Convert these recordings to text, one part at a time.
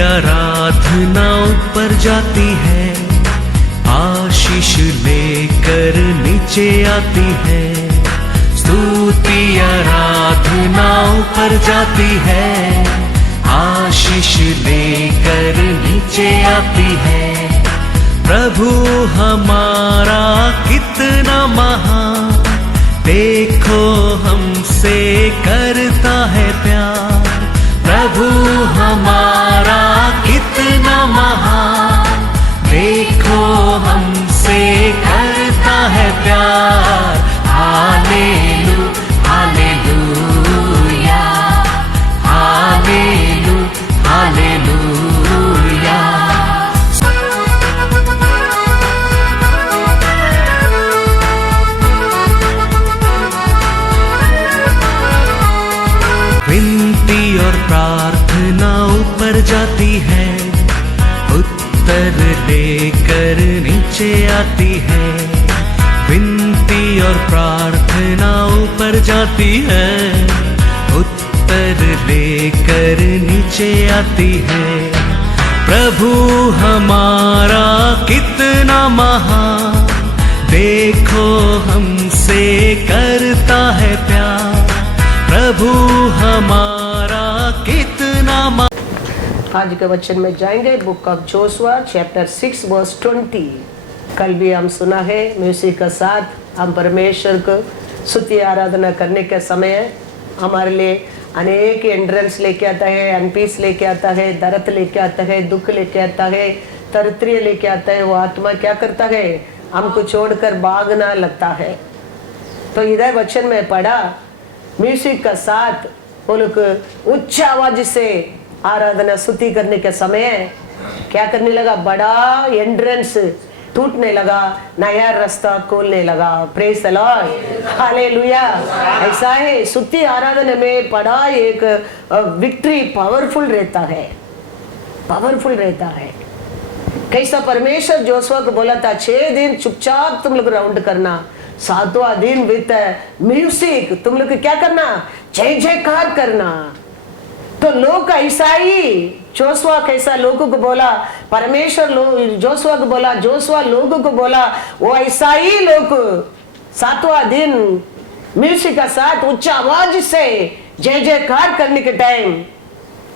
आराधना ऊपर जाती है, आशीष लेकर नीचे आती है। स्तुति आराधना ऊपर जाती है, आशीष लेकर नीचे आती है। प्रभु हमारा कितना महान, देखो हमसे करता है प्यार। प्रभु हमारा कितना महान, देखो हमसे करता है प्यार। हालेलू हालेलूया, हालेलू हालेलूया। विनती और प्रार्थना ऊपर जाती है, उत्तर लेकर नीचे आती है। विनती और प्रार्थना ऊपर जाती है, उत्तर लेकर नीचे आती है। प्रभु हमारा कितना महान, देखो हमसे करता है प्यार। प्रभु हमारा कितना आज के वचन में जाएंगे book of Joshua chapter 6 verse 20। कल भी हम सुना है म्यूजिक के साथ हम परमेश्वर को स्तुति आराधना करने के समय हमारे लिए अनेक एंड्रेंस लेके आता है, अनपीस लेके आता है, दर्द लेके आता है, दुख लेके आता है, तरत्रिय लेके आता है। वो आत्मा क्या करता है, हमको छोड़कर भागना लगता है। तो इधर वचन में पढ़ा म्यूजिक का साथ वो लोग उच्च आवाज से आराधना स्तुति करने के समय क्या करने लगा, बड़ा एंट्रेंस टूटने लगा, नया रास्ता खोलने लगा। Praise the lord, hallelujah. ऐसा है स्तुति आराधना में बड़ा एक विक्ट्री पावरफुल रहता है, पावरफुल रहता है। कैसा परमेश्वर जोशुआ को बोला था 6 दिन चुपचाप तुम लोग राउंड करना, 7वां दिन विद म्यूजिक तुम लोग क्या करना, जय जयकार करना। तो लोग ऐसा ही जोशुआ कैसा लोगों को बोला, परमेश्वर जोशुआ को बोला, जोशुआ लोगों को बोला, वो ऐसा ही लोग 7वां दिन म्यूजिक का साथ उच्च आवाज से जय जयकार करने के टाइम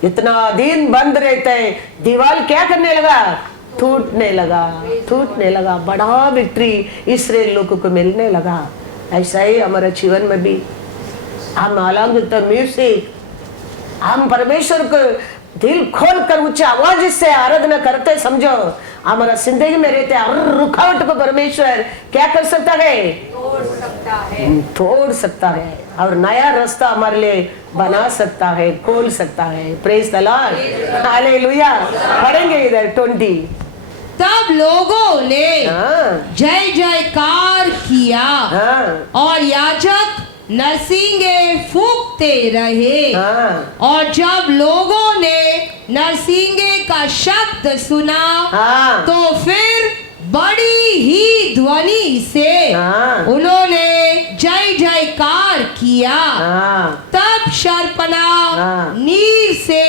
इतना दिन बंद रहते हैं, दीवार क्या करने लगा, टूटने लगा, टूटने लगा। बड़ा विक्ट्री इस्राएल लोगों को मिलने लगा। ऐसा ही हमारे जीवन में भी हम अलग म्यूजिक, हम परमेश्वर को दिल खोल कर उच्च आवाज से आराधना करते, समझो हमारा जिंदगी में रहते हर रुकावट को परमेश्वर क्या कर सकता है, तोड़ सकता है, तोड़ सकता है और नया रास्ता हमारे लिए बना सकता है, खोल सकता है। Praise the lord, hallelujah. पढ़ेंगे इधर 20। तब लोगों ने जय जयकार किया और याजक नरसिंगे फूंकते रहे। और जब लोगों ने नरसिंगे का शब्द सुना तो फिर बड़ी ही ध्वनि से उन्होंने जय जयकार किया। तब शर्पणा नीर से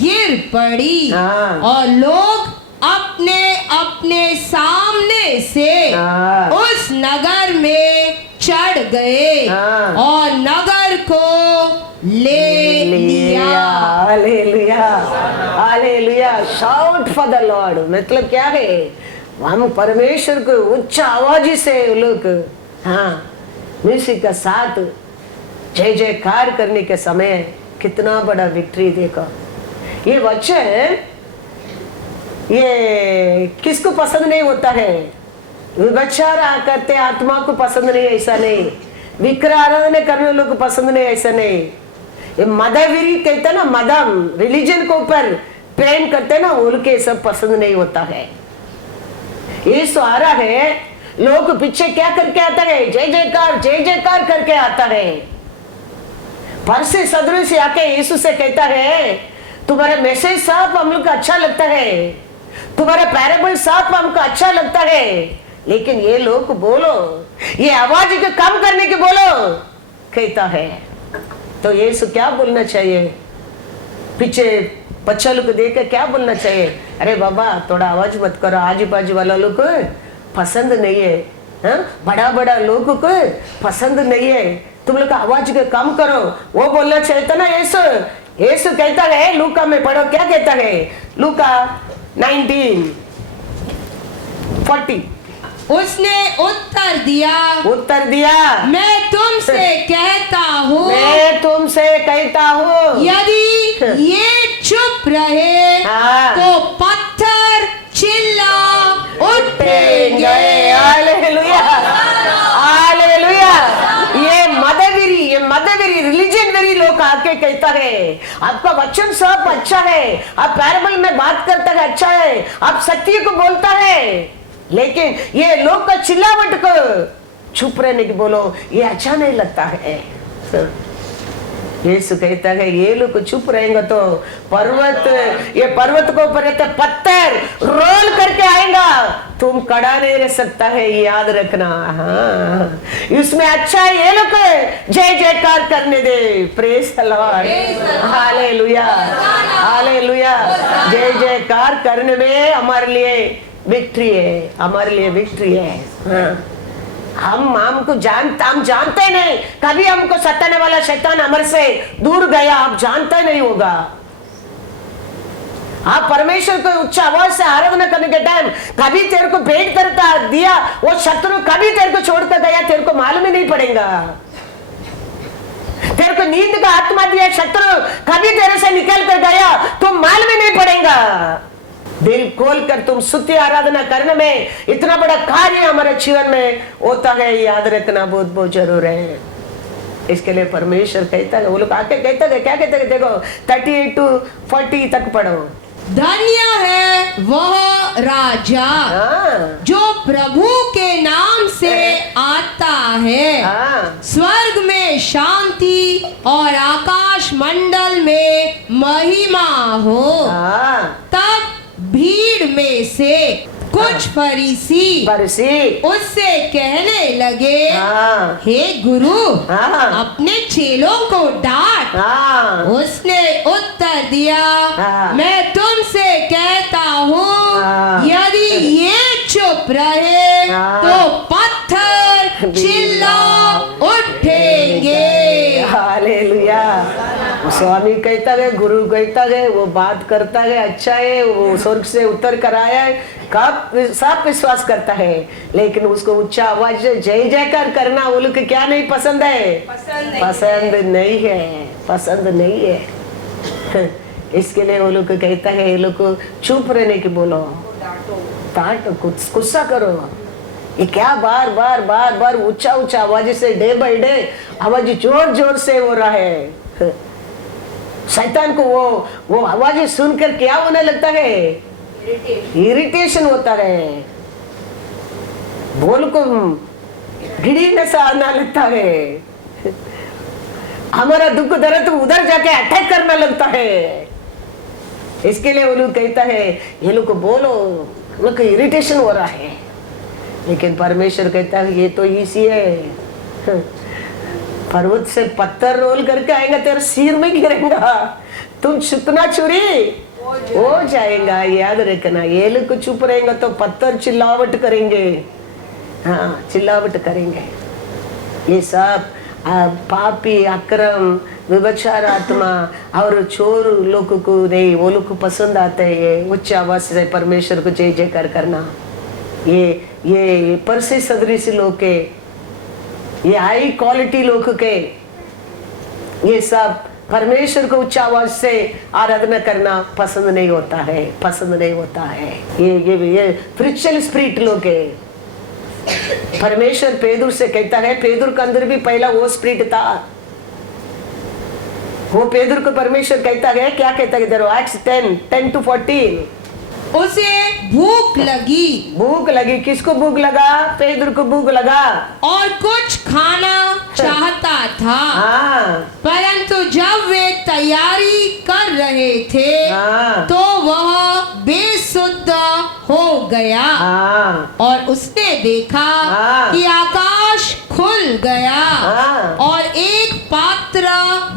गिर पड़ी और लोग अपने अपने सामने से उस नगर में चढ़ गए और नगर को ले लिया। Hallelujah, hallelujah. Shout for the Lord. मतलब क्या है, हम परमेश्वर को उच्च आवाज से लोग म्यूजिक का साथ जय जयकार करने के समय कितना बड़ा विक्ट्री देखो। ये वचन ये किसको पसंद नहीं होता है, विचार करते आत्मा को पसंद नहीं, ऐसा नहीं। विग्रह आराधना करने लोग को पसंद नहीं, ऐसा नहीं। ये मदविरी कहते ना, मदम रिलीजन के ऊपर प्रेम करते ना, उनके सब पसंद नहीं होता है। ये सो आ रहा है, लोग पीछे क्या करके आता है, जय जयकार करके आता है। फरसी सदरू से आके यीशु से कहता है, तुम्हारा मैसेज साफ हम लोग को अच्छा लगता है, तुम्हारा पैराबल साफ हमको अच्छा लगता है, लेकिन ये लोग बोलो, ये आवाज को कम करने की बोलो कहता है। तो यीशु क्या बोलना चाहिए, पीछे बच्चा लोग को देख के क्या बोलना चाहिए? अरे बाबा थोड़ा आवाज मत करो, आजू बाजू वाला लोग को पसंद नहीं है, हाँ? बड़ा बड़ा लोग को पसंद नहीं है, तुम लोग आवाज के कम करो, वो बोलना चाहिए था ना। यीशु कहता है, लूका में पढ़ो क्या कहता है, लूका 19:40। उसने उत्तर दिया, मैं तुमसे कहता हूँ, यदि ये चुप रहे तो पत्थर चिल्ला उठेंगे। Hallelujah, hallelujah. ये मदवीरी रिलीजन वेरी लोग आके कहता है आपका वचन सब अच्छा है, आप पैराबल में बात करता है अच्छा है, आप सत्य को बोलता है, लेकिन ये लोग का चिल्लावट को चुप रहने की बोलो ये अच्छा नहीं लगता है। यीशु कहता है ये लोग चुप रहेंगे तो ये पर्वत को ऊपर रहते पत्थर रोल करके आएगा, तुम कड़ा नहीं रह सकता है, ये याद रखना। हाँ, इसमें अच्छा है ये लोग जय जयकार करने दे। Praise the lord, hallelujah, hallelujah. जय जयकार करने में हमारे लिए विक्ट्री है, हमारे लिए विक्ट्री है। हाँ। हम जानते नहीं, कभी हमको सताने वाला शैतान हमारे से दूर गया, आप जानते नहीं होगा। आप परमेश्वर को उच्च आवाज से आराधना करने के टाइम कभी तेरे को भेंट करता दिया, वो शत्रु कभी तेरे को छोड़कर गया, तेरे को मालूम ही नहीं पड़ेगा। तेरे को नींद का आत्मा दिया शत्रु कभी तेरे से निकल कर गया, तो मालूम ही नहीं पड़ेगा। दिल खोल कर तुम स्तुति आराधना करने में इतना बड़ा कार्य हमारे जीवन में होता है, याद रखना बहुत बहुत जरूर है। इसके लिए परमेश्वर कहता है, वो लोग आके कहता है, क्या कहते हैं देखो 38 to 40 तक पढ़ो। धन्य है वह राजा जो प्रभु के नाम से आता है। स्वर्ग में शांति और आकाश मंडल में महिमा हो। तब भीड़ में से कुछ फरीसी उससे कहने लगे, हे गुरु, अपने चेलों को डांट। उसने उत्तर दिया, मैं तुमसे कहता हूँ, यदि ये चुप रहे तो पत्थर चिल्ला उठेंगे। हालेलुया। स्वामी कहता है, गुरु कहता है, वो बात करता है अच्छा है, वो स्वर्ग से उतर कर आया है, कब सब विश्वास करता है, लेकिन उसको ऊंचा आवाज से जय जयकार करना वो लोग क्या नहीं पसंद है, पसंद नहीं है, पसंद नहीं है। इसके लिए वो लोग कहता है ये लोग को चुप रहने की बोलो, डांटो, गुस्सा करो। ये क्या बार बार बार बार ऊंचा ऊंचा आवाज से डे बाय डे आवाज जोर जोर से हो रहा है। शैतान को वो आवाज सुनकर क्या होने लगता है, इरिटेशन होता है, बोल को घिड़ीने सा आना लगता है, हमारा दुख दर्द उधर जाके अटैक करना लगता है। इसके लिए वो लोग कहता है ये लोग को बोलो, लोग इरिटेशन हो रहा है, लेकिन परमेश्वर कहता है ये तो इसी है, पर्वत से पत्थर रोल करके आएगा, तेरे सिर में गिरेगा, तुम चुकना चुरी हो जाएगा। याद रखना, ये लोग चुप रहेंगे तो पत्थर चिल्लावट करेंगे। हाँ, चिल्लावट करेंगे। ये सब पापी, अक्रम, विभचार आत्मा और चोर लोग को नहीं, वो लोग को पसंद आते हैं उच्च आवाज से परमेश्वर को जय जयकार करना। ये परसे सदृश लोग के, ये हाई क्वालिटी लोग के, ये सब परमेश्वर को उच्च आवाज से आराधना करना पसंद नहीं होता है, पसंद नहीं होता है। ये स्पिरिचुअल स्पिरिट लोग है। परमेश्वर पेदुर से कहता है, पेदुर के अंदर भी पहला वो स्पिरिट था। वो पेदुर को परमेश्वर कहता है, क्या कहता है इधर एक्ट्स 10 to 14। उसे भूख लगी। किसको भूख लगा? पेदुर को भूख लगा और कुछ खाना चाहता था। परंतु जब वे तैयारी कर रहे थे तो वह बेसुध हो गया और उसने देखा कि आकाश खुल गया और एक पात्र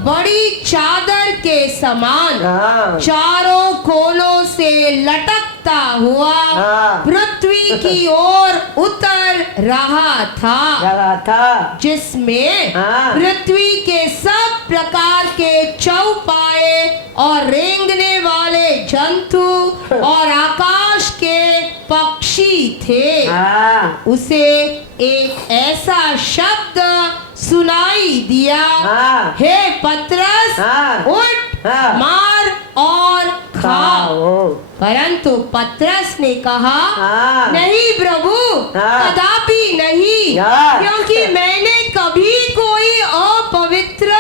बड़ी चादर के समान हाँ। चारों खोलों से लटकता हुआ हाँ। पृथ्वी की ओर उतर रहा था, जिसमें हाँ। पृथ्वी के सब प्रकार के चौपाए और रेंगने वाले जंतु और आकाश के पक्षी थे। हाँ। उसे एक ऐसा शब्द सुनाई दिया, हाँ। हे पतरस, हाँ। उठ, हाँ। मार और खा। परंतु पतरस ने कहा, हाँ। नहीं प्रभु, हाँ। कदापि नहीं, हाँ। क्योंकि मैंने कभी कोई अपवित्र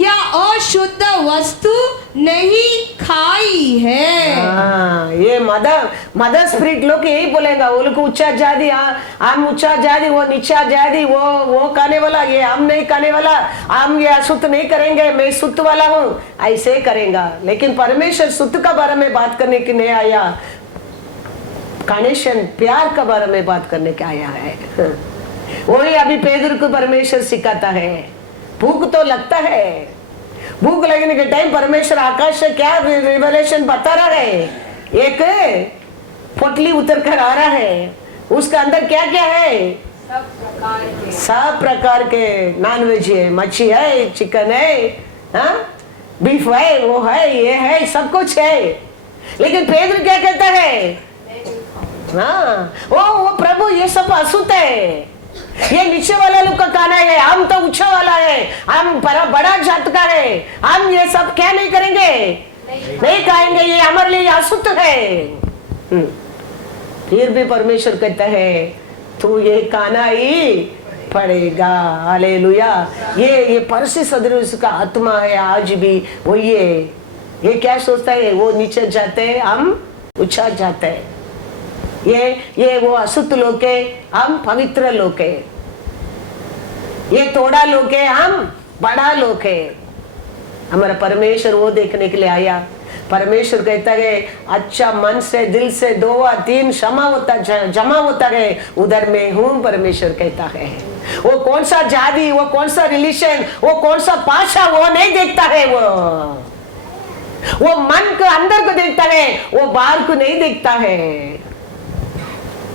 या अशुद्ध वस्तु नहीं खाई है। हाँ, ये मदर स्पिरिट लोग यही बोलेगा, वो लोग ऊंचा जाति, हम ऊंचा जाति, वो नीचा जाति, वो खाने वाला, ये हम नहीं खाने वाला, हम ये अशुद्ध नहीं करेंगे, मैं शुद्ध वाला हूँ, ऐसे करेगा। लेकिन परमेश्वर शुद्ध का बारे में बात करने के नहीं आया, कनेक्शन प्यार का बारे में बात करने के आया है। वही अभी पेदर को परमेश्वर सिखाता है। भूख तो लगता है, भूख लगने के टाइम परमेश्वर आकाश से क्या रिवलेशन बता रहा है, एक पोटली उतर कर आ रहा है, उसका अंदर क्या क्या है, सब प्रकार के नॉनवेज है, मच्छी है, चिकन है, हाँ? बीफ है, वो है, ये है, सब कुछ है। लेकिन पेदर क्या कहता है, हाँ वो प्रभु ये सब अशुद्ध है, ये नीचे वाला लोग का खाना है, हम तो ऊंचा वाला है, हम बड़ा जात का है, हम ये सब क्या नहीं करेंगे, नहीं खाएंगे, ये हमारे लिए अशुद्ध है। फिर भी परमेश्वर कहता है तू ये खाना ही पड़ेगा। हालेलुया। ये परसी सदृश का आत्मा है आज भी। वो ये क्या सोचता है, वो नीचे जाते हैं, हम ऊंचा जाते हैं, ये वो अशुद्ध लोग है, हम पवित्र लोग है, ये थोड़ा लोग है, हम बड़ा लोग है। हमारा परमेश्वर वो देखने के लिए आया। परमेश्वर कहता है अच्छा मन से, दिल से, 2 व 3 जमा होता है, उधर मैं हूँ। परमेश्वर कहता है वो कौन सा जाति, वो कौन सा रिलीजन, वो कौन सा भाषा, वो नहीं देखता है। वो मन के अंदर को देखता है, वो बाहर को नहीं देखता है।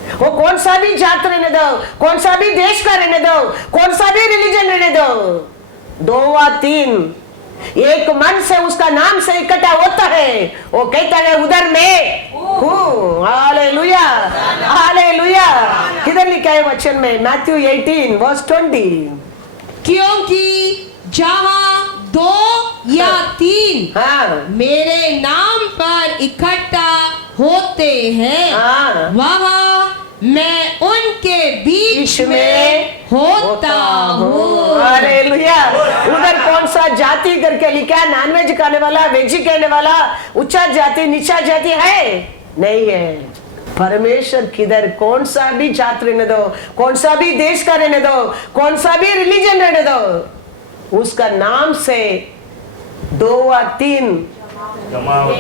वो कौन सा भी जात रहने दो, कौन सा भी देश का रहने दो, कौन सा भी रिलीजन रहने दो, 2 व 3 एक मन से उसका नाम से इकट्ठा होता है। वो कहता है उधर मैं हूँ। Hallelujah, hallelujah. किधर लिखा है वचन में, मैथ्यू 18:20, क्योंकि जहाँ 2 या 3 हाँ। मेरे नाम पर इकट्ठा होते हैं, हाँ। वहाँ मैं उनके बीच में होता हूँ। हालेलुया। उधर कौन सा जाति करके लिखा, नॉनवेज खाने वाला, वेज खाने वाला, ऊंचा जाति नीचा जाति है, नहीं है। परमेश्वर किधर कौन सा भी जात रहने दो, कौन सा भी देश का रहने दो, कौन सा भी रिलीजन रहने दो, उसका नाम से 2 व 3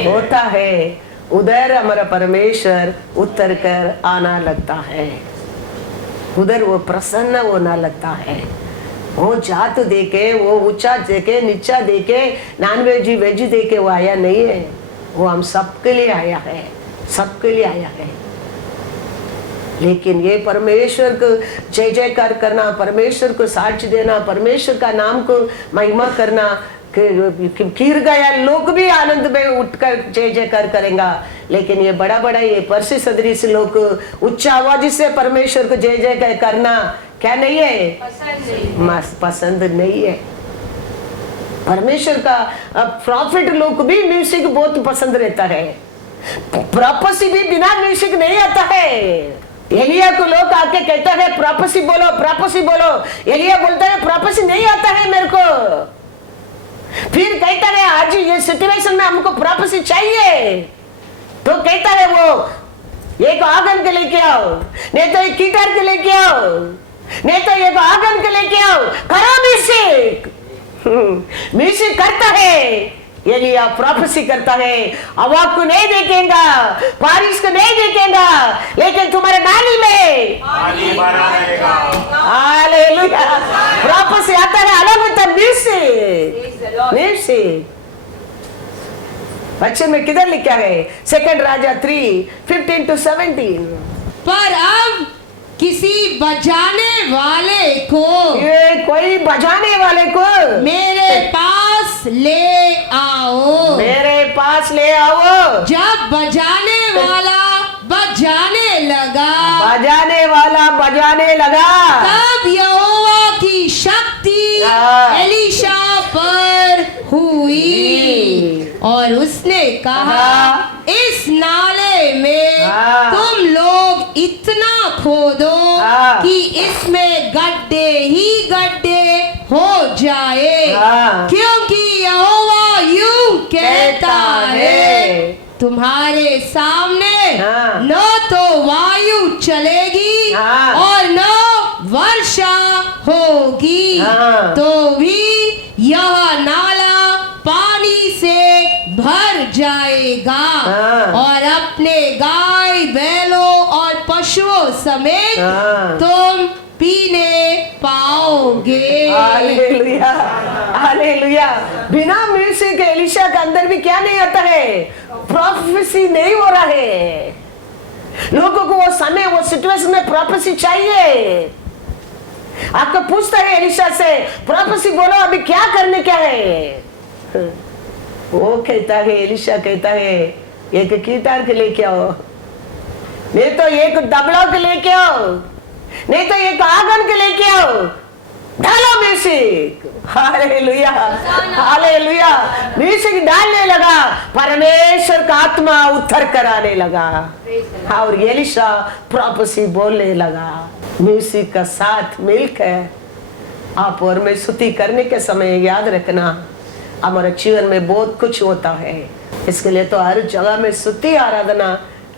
होता है, उधर हमारा परमेश्वर उतर कर आना लगता है, उधर वो प्रसन्न होना लगता है। वो जात देके, वो ऊंचा देके, नीचा देके, नॉनवेज वेज देके वो आया नहीं है, वो हम सबके लिए आया है, सबके लिए आया है। लेकिन ये परमेश्वर को जय जयकार करना, परमेश्वर को साक्ष्य देना, परमेश्वर का नाम को महिमा करना, गिर गया लोग भी आनंद में उठकर जय जयकार करेगा। लेकिन ये बड़ा बड़ा ये परसी सदृश लोग उच्च आवाज से परमेश्वर को जय जयकार करना क्या नहीं है, पसंद नहीं है। परमेश्वर का प्रॉफिट लोग भी म्यूजिक बहुत पसंद रहता है, प्रोफेसी भी बिना म्यूजिक नहीं आता है। एलिया को लोग आके कहता है प्रोफेसी बोलो, प्रोफेसी बोलो, एलिया बोलता है प्रोफेसी नहीं आता है मेरे को। फिर कहता है आज ये सिचुएशन में हमको प्रोफेसी चाहिए, तो कहता है वो एक आगन के लेके आओ, नहीं तो एक गिटार के लेके आओ, नहीं तो एक आगन के लेके आओ, करो म्यूजिक। म्यूजिक करता है एलिया प्रोफेसी करता है, हवा को नहीं देखेगा, बारिश को नहीं देखेगा, लेकिन तुम्हारे नाली में पानी भरा रहेगा। हालेलुया। प्रोफेसी आता है, अलग होता है म्यूजिक। बच्चे में किधर लिखा है? 2 राजा 3:15-17। पर अब किसी बजाने वाले को, ये कोई बजाने वाले को मेरे पास ले आओ। मेरे पास ले आओ। जब बजाने वाला बजाने लगा, बजाने वाला बजाने लगा, तब यहोवा की शक्ति हाँ। एलीशा पर हुई और उसने कहा, इस नाले में हाँ। तुम लोग इतना खोदो हाँ। कि इसमें गड्ढे ही गड्ढे हो जाए, हाँ। क्योंकि यहोवा यूं कहता है, तुम्हारे सामने हाँ। न तो वायु चलेगी हाँ। और न वर्षा होगी, हाँ। तो भी यह नाला पानी से भर जाएगा हाँ। और अपने गाय बैलों और पशुओं समेत हाँ। तुम पीने पाओगे। Hallelujah, hallelujah. बिना म्यूजिक एलिशा के अंदर भी क्या नहीं आता है? प्रोफेसी नहीं हो रहा है। लोगों को वो समय, वो सिचुएशन में प्रोफेसी चाहिए। आपको पूछता है एलिशा से, प्रोफेसी बोलो, अभी क्या करने क्या है? वो कहता है, एलिशा कहता है, एक गिटार के लेके आओ, नहीं तो एक तबला के लेके आओ, नहीं तो एक आंगन के लेके आओ, डालो म्यूजिक। Hallelujah, hallelujah. म्यूजिक डालने लगा, परमेश्वर का आत्मा उतर कर आने लगा और एलिशा प्रोफेसी बोलने लगा। म्यूजिक का साथ मिलकर आप और मैं स्तुति करने के समय याद रखना, हमारे जीवन में बहुत कुछ होता है। इसके लिए तो हर जगह में स्तुति आराधना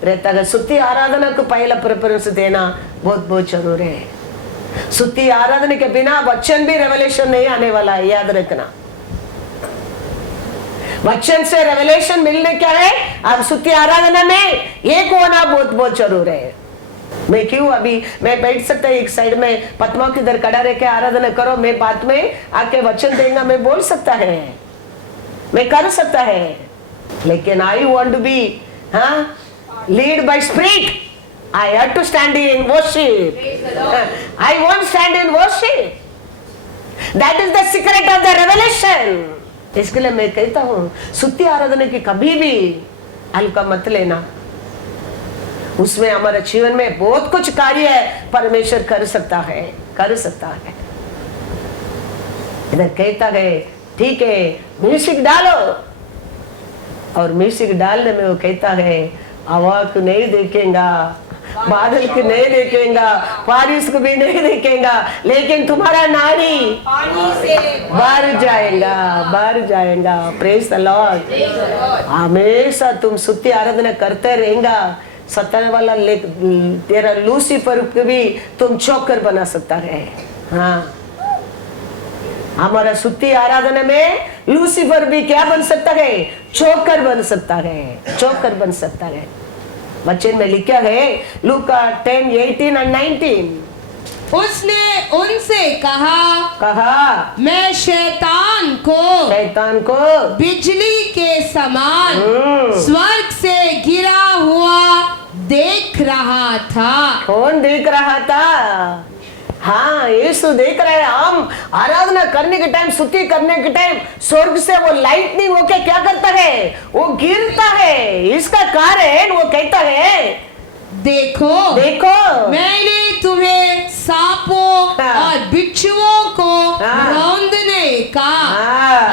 रहता है। स्तुति आराधना को पहला प्रेफरेंस देना बहुत बहुत जरूरी है। स्तुति आराधना के बिना वचन भी रेवलेशन नहीं आने वाला है, याद रखना। वचन से रेवलेशन मिलने क्या है? अब स्तुति आराधना में एक होना बहुत बहुत जरूरी है। मैं क्यों अभी मैं बैठ सकता है एक साइड में, पद्मा की इधर खड़ा रह के आराधना करो, मैं बाद में आके वचन देगा, मैं बोल सकता है, मैं कर सकता है, लेकिन I want to be lead by spirit. I have to stand in worship. I won't stand in worship. That is the secret of the revelation. इसके लिए मैं कहता हूँ, स्तुति आराधना की कभी भी हल्का मत लेना। उसमें हमारे जीवन में बहुत कुछ कार्य है, परमेश्वर कर सकता है, कर सकता है। इधर कहता है, ठीक है म्यूजिक डालो, और म्यूजिक डालने में वो कहता है, हवा को नहीं देखेगा, बादल को नहीं देखेगा, बारिश को भी नहीं देखेगा, लेकिन तुम्हारा नारी पानी से भर जाएगा, भर जाएगा। Praise the Lord. हमेशा तुम स्तुति आराधना करते रहेगा, सताने वाला तेरा लूसीफर को भी तुम चौकर बना सकता है। हाँ, हमारा स्तुति आराधना में लूसीफर भी क्या बन सकता है? चौकर बन सकता है, चौकर बन सकता है। वचन में लिखा है लूका 10:18-19। उसने उनसे कहा, मैं शैतान को बिजली के समान स्वर्ग से गिरा हुआ देख रहा था। कौन देख रहा था? हाँ, यीशु देख रहे हैं। हम आराधना करने के टाइम, स्तुति करने के टाइम स्वर्ग से वो लाइटनिंग होके क्या करता है? वो गिरता है। इसका कारण वो कहता है, देखो मैंने तुम्हें सांपों और बिच्छुओं को रौंदने का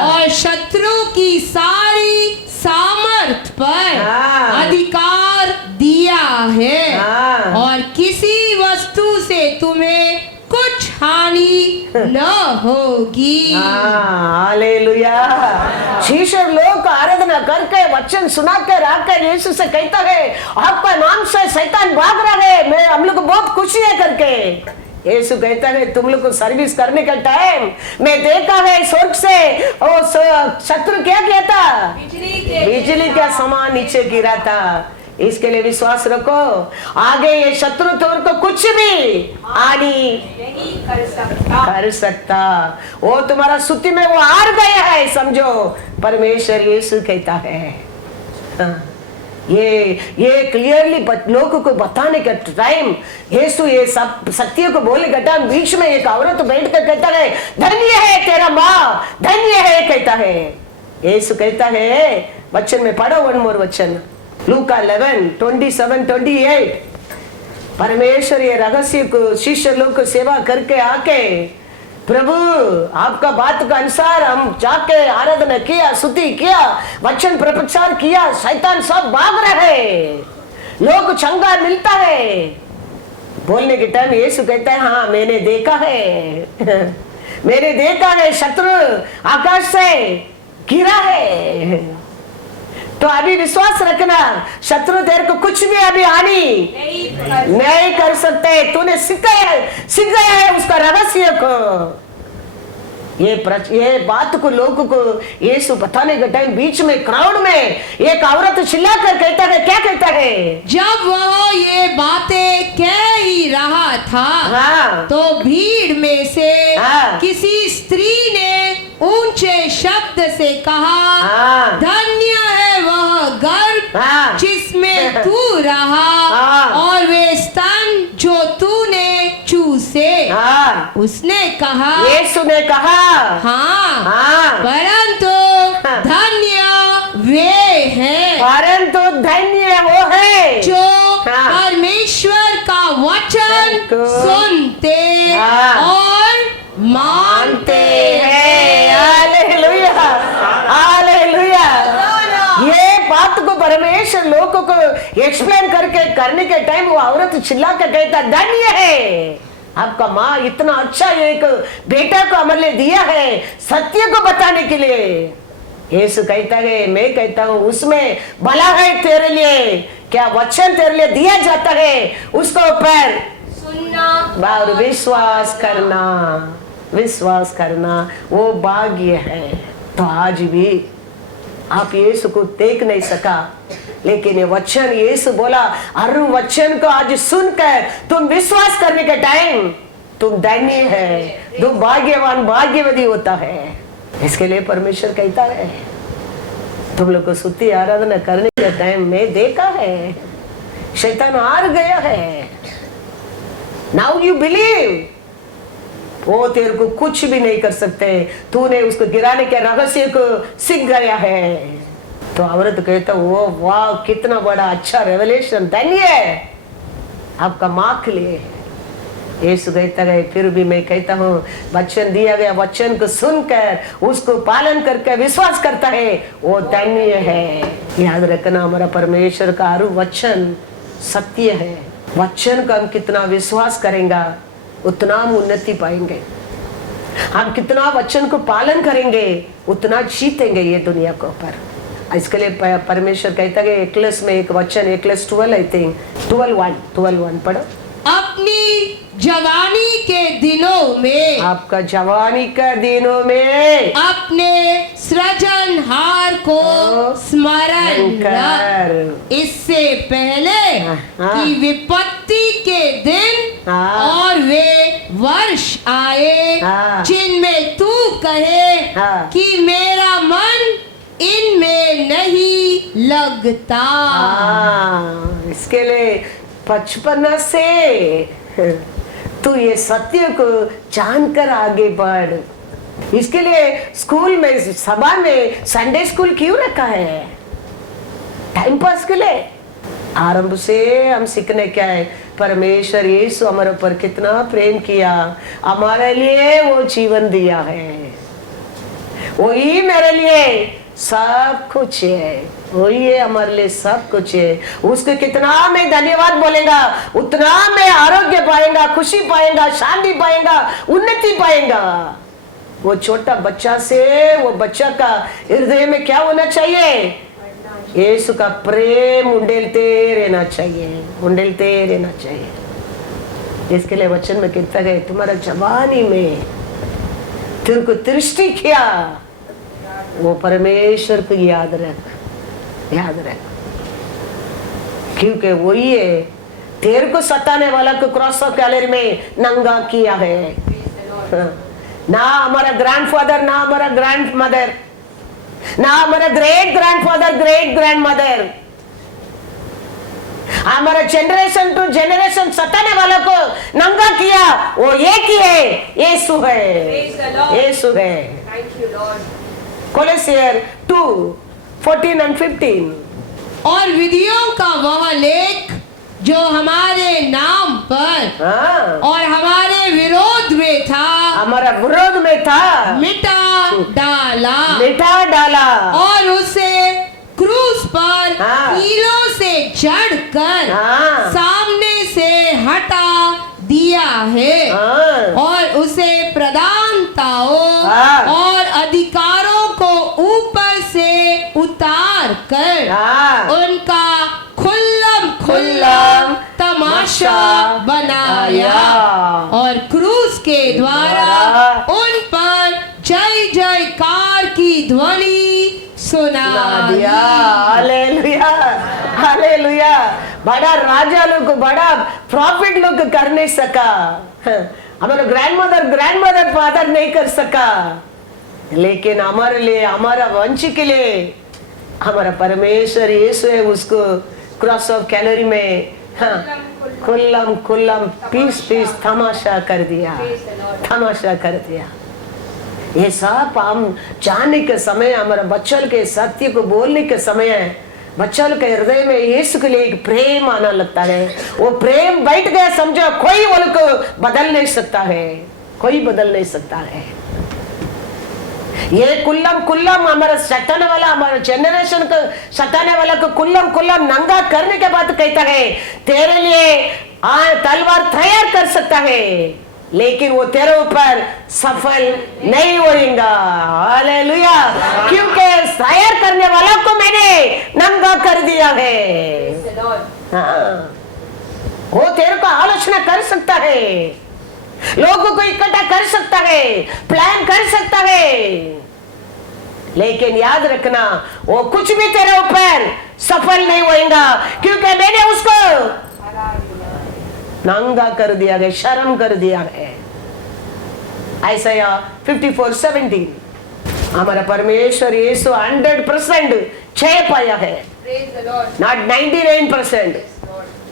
और शत्रु की सारी सामर्थ पर अधिकार दिया है, और किसी वस्तु से तुम्हें कुछ हानि न होगी। हालेलुया। शिष्य लोग आराधना करके वचन सुनाकर आकर यीशु से कहता है, आपका नाम से शैतान भाग रहा है, मैं हम लोग को बहुत खुशी है करके। यीशु कहता है तुम लोग को सर्विस करने का टाइम मैं देखा है स्वर्ग से और शत्रु क्या किया था, बिजली का समान नीचे गिरा था। इसके लिए विश्वास रखो, आगे ये शत्रु तोर को कुछ भी हानि नहीं कर सकता। वो तुम्हारा स्तुति में वो हार गया है समझो, परमेश्वर यीशु कहता है। हाँ। ये क्लियरली लोगों को बताने का टाइम, यीशु ये सब सत्य को बोलने का टाइम, बीच में एक औरत बैठ कर कहता है धन्य है तेरा माँ, धन्य है कहता है। यीशु कहता है वचन में पढ़ो, वन मोर वचन, लूका 11:27-28। परमेश्वर ये रहस्य को शिष्य लोग को सेवा करके आके, प्रभु आपका बात के अनुसार हम जाके आराधना किया, स्तुति किया, वचन प्रचार किया, शैतान सब भाग रहे, लोग चंगा मिलता है। बोलने के टाइम यीशु कहता है हाँ मैंने देखा है मैंने देखा है शत्रु आकाश से गिरा है। तो अभी विश्वास रखना, शत्रु तेरे को कुछ भी अभी हानि नहीं कर सकते। तूने सीख गया है उसका रहस्य को। ये बात को लोगों को यीशु बताने के टाइम बीच में क्राउड में एक औरत चिल्ला कर कहता है, क्या कहता है, जब वह ये बातें कह ही रहा था हाँ, तो भीड़ में से हाँ, किसी स्त्री ने ऊंचे शब्द से कहा हाँ, धन्य है वह गर्भ हाँ, जिसमें तू रहा हाँ, और वे स्तन जो तूने चूसे। हाँ, उसने कहा, यीशु ने कहा हाँ, हाँ, परंतु हाँ, धन्य वे हैं, परंतु धन्य वो है जो हाँ, परमेश्वर का वचन सुनते हाँ, और मानते हैं। Hallelujah, hallelujah. ये बात को परमेश्वर लोगों को एक्सप्लेन करने के टाइम वो औरत चिल्ला के कहता धन्य है आपका माँ, इतना अच्छा एक बेटा को हमारे दिया है सत्य को बताने के लिए। यीशु कहता है मैं कहता हूँ उसमें भला है तेरे लिए, क्या वचन तेरे लिए दिया जाता है उसको ऊपर सुनना और विश्वास करना, विश्वास करना वो भाग्य है। तो आज भी आप यीशु को देख नहीं सका, लेकिन ये वचन यीशु बोला, हर वचन को आज सुनकर तुम विश्वास करने का टाइम तुम धन्य है, तुम भाग्यवान भाग्यवती होता है। इसके लिए परमेश्वर कहता है तुम लोग को स्तुति आराधना करने का टाइम मैं देखा है, शैतान हार गया है। नाउ यू बिलीव, वो तेरे को कुछ भी नहीं कर सकते, तूने उसको गिराने के रहस्य को सीख गया है। तो औरत कहता वो वाह कितना बड़ा अच्छा रेवलेशन, धन्य है आपका माँ के लिए। यीशु कहता है फिर भी मैं कहता हूँ वचन दिया गया वचन को सुनकर उसको पालन करके विश्वास करता है वो धन्य है। याद रखना हमारा परमेश्वर का हर वचन सत्य है। वचन का हम कितना विश्वास करेंगे उतना हम उन्नति पाएंगे, हम कितना वचन को पालन करेंगे उतना जीतेंगे ये दुनिया के ऊपर। इसके लिए परमेश्वर कहता है एक्लेस में एक वचन, एक्लेस 12 आई थिंक 12:1 पढ़ो। अपनी जवानी के दिनों में, आपका जवानी के दिनों में अपने सृजनहार को स्मरण कर, इससे पहले कि विपत्ति के दिन और वे वर्ष आए जिनमें तू कहे कि मेरा मन इनमें नहीं लगता। इसके लिए 55 से तू ये सत्य को जानकर आगे बढ़। इसके लिए स्कूल में सभा में संडे स्कूल क्यों रखा है? टाइम पास के लिए। आरंभ से हम सीखने क्या है, परमेश्वर यीशु हमारे ऊपर कितना प्रेम किया, हमारे लिए वो जीवन दिया है, वही मेरे लिए सब कुछ है, वही है हमारे लिए सब कुछ है। उसको कितना मैं धन्यवाद बोलेगा उतना मैं आरोग्य पाएगा, खुशी पाएगा, शांति पाएगा, उन्नति पाएगा। वो छोटा बच्चा से वो बच्चा का हृदय में क्या होना चाहिए? यीशु का प्रेम उंडेलते रहना चाहिए, उंडेलते रहना चाहिए। इसके लिए वचन में कहता है तुम्हारा जवानी में तेरे को दृष्टि किया, वो परमेश्वर को याद रख, क्योंकि वही है तेरे को सताने वाला को क्रॉस ऑफ कैलरी में नंगा किया है। ना हमारा ग्रैंडफादर, ना हमारा ग्रैंड मदर, ना हमारा great grandfather, great grand mother, हमारा जनरेशन टू जनरेशन सताने वालों को नंगा किया, वो एक ही है, यीशु है, यीशु है। कोलोसियर 2:14 and 15। और विधियों का वह लेख जो हमारे नाम पर और हमारे विरोध में था, हमारा विरोध में था, मिटा डाला और उसे क्रूस पर कीलों से जड़कर सामने से हटा दिया है और उसे प्रधानताओं और अधिकारों को ऊपर से उतार कर उनका खुल्लम तमाशा बनाया और क्रूस के द्वारा उन पर जय जयकार की ध्वनि सुना दिया। Hallelujah, hallelujah. बड़ा राजा लोग, बड़ा प्रॉफिट लोग कर नहीं सका, हमारा ग्रैंडमदर फादर नहीं कर सका, लेकिन हमारे लिए, हमारा वंश के लिए हमारा परमेश्वर यीशु है, उसको क्रॉस ऑफ कैलरी में खुल्लम पीस तमाशा कर दिया। ये सब हम जानने के समय, हमारा बच्चों के सत्य को बोलने के समय बच्चों के हृदय में यीशु के लिए एक प्रेम आना लगता है। वो प्रेम बैठ गया, समझो कोई उनको बदल नहीं सकता है, कोई बदल नहीं सकता है। ये कुल्लम हमारा सताने वाला, हमारा जनरेशन को सताने वाला को कुल्लम नंगा करने के बाद कहता है तेरे लिए तलवार तैयार कर सकता है, लेकिन वो तेरे ऊपर सफल नहीं होगा। हालेलुया, क्योंकि तैयार करने वाला को मैंने नंगा कर दिया है। वो तेरे को आलोचना कर सकता है, लोगों को इकट्ठा कर सकता है, प्लान कर सकता है, लेकिन याद रखना वो कुछ भी तेरे ऊपर सफल नहीं होगा, क्योंकि मैंने उसको नंगा कर दिया है, शर्म कर दिया है। आइसाया 54:17। हमारा परमेश्वर यीशु 100% जय पाया है, नॉट 99%,